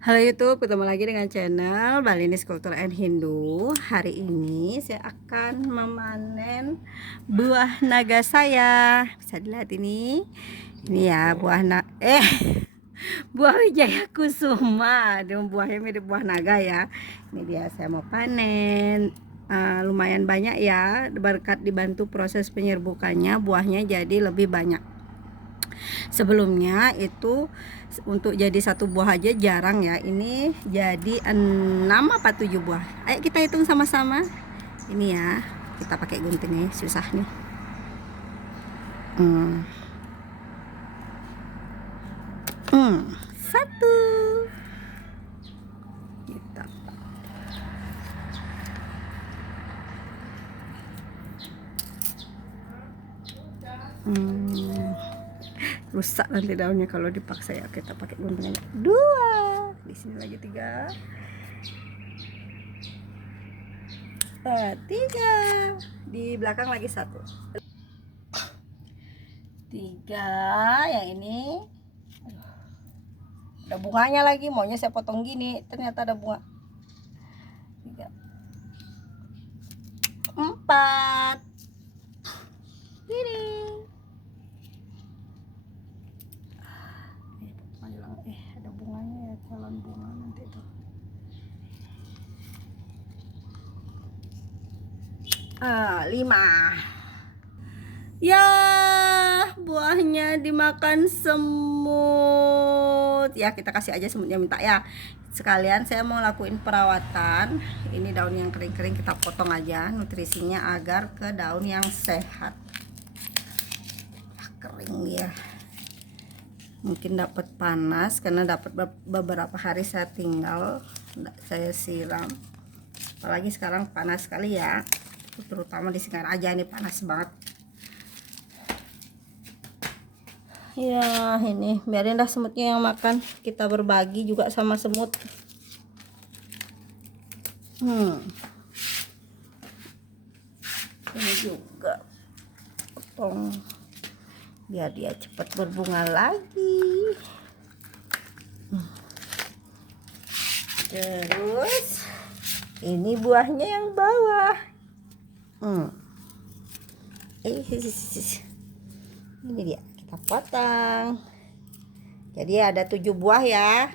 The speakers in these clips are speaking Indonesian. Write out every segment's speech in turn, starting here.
Halo YouTube, ketemu lagi dengan channel Balinis Culture and Hindu. Hari ini saya akan memanen buah naga saya. Bisa dilihat ini. Ini ya buah Wijaya Kusuma. Buahnya mirip buah naga ya. Ini dia saya mau panen. Lumayan banyak ya, berkat dibantu proses penyerbukannya buahnya jadi lebih banyak. Sebelumnya itu untuk jadi satu buah aja jarang ya, ini jadi 6 apa 7 buah. Ayo kita hitung sama-sama. Ini ya, kita pakai gunting nih, susah nih. Satu kita rusak nanti daunnya kalau dipaksa ya. Kita pakai gunting aja. 2, di sini lagi 3, 3, di belakang lagi 1, 3. Yang ini ada bunganya lagi, maunya saya potong gini, ternyata ada bunga. 3, 4 ini. Ada bunganya ya, calon bunga nanti tuh. 5. Ya, buahnya dimakan semut. Ya, kita kasih aja semutnya minta ya. Sekalian saya mau lakuin perawatan. Ini daun yang kering-kering kita potong aja nutrisinya agar ke daun yang sehat. Kering ya. Mungkin dapat panas karena dapat beberapa hari saya tinggal, saya siram. Apalagi sekarang panas sekali ya. Terutama di Singaraja ini panas banget. Ya, ini biarin dah semutnya yang makan, kita berbagi juga sama semut. Ini juga potong biar dia cepat berbunga lagi. Terus ini buahnya yang bawah. Ini dia, kita potong. Jadi ada 7 buah ya,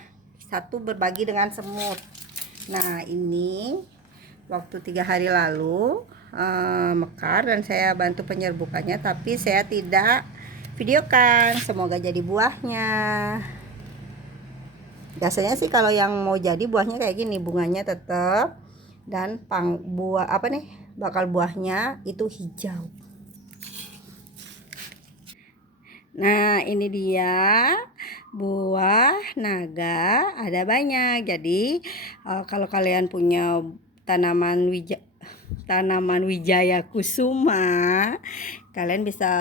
1 berbagi dengan semut. Nah, ini waktu 3 hari lalu mekar dan saya bantu penyerbukannya, tapi saya tidak videokan. Semoga jadi buahnya. Biasanya sih kalau yang mau jadi buahnya kayak gini, bunganya tetap dan bakal buahnya itu hijau. Nah, ini dia buah naga, ada banyak. Jadi kalau kalian punya tanaman Wijaya Kusuma, kalian bisa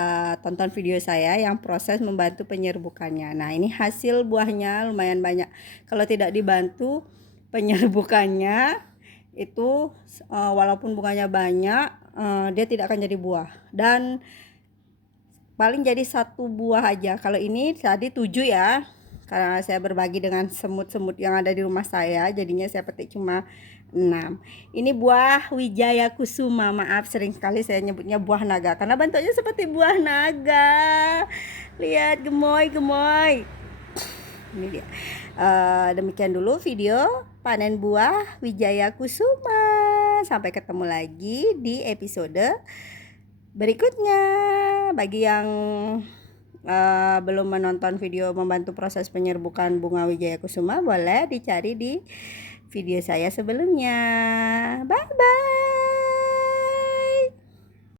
tonton video saya yang proses membantu penyerbukannya. Nah, ini hasil buahnya lumayan banyak. Kalau tidak dibantu penyerbukannya itu walaupun bunganya banyak, dia tidak akan jadi buah dan paling jadi 1 buah aja. Kalau ini tadi 7 ya, karena saya berbagi dengan semut-semut yang ada di rumah saya, jadinya saya petik cuma 6. Ini buah Wijaya Kusuma. Maaf, sering sekali saya nyebutnya buah naga karena bentuknya seperti buah naga. Lihat, gemoy. Ini dia. Demikian dulu video panen buah Wijaya Kusuma. Sampai ketemu lagi di episode berikutnya. Bagi yang belum menonton video membantu proses penyerbukan bunga Wijaya Kusuma, boleh dicari di video saya sebelumnya. Bye bye.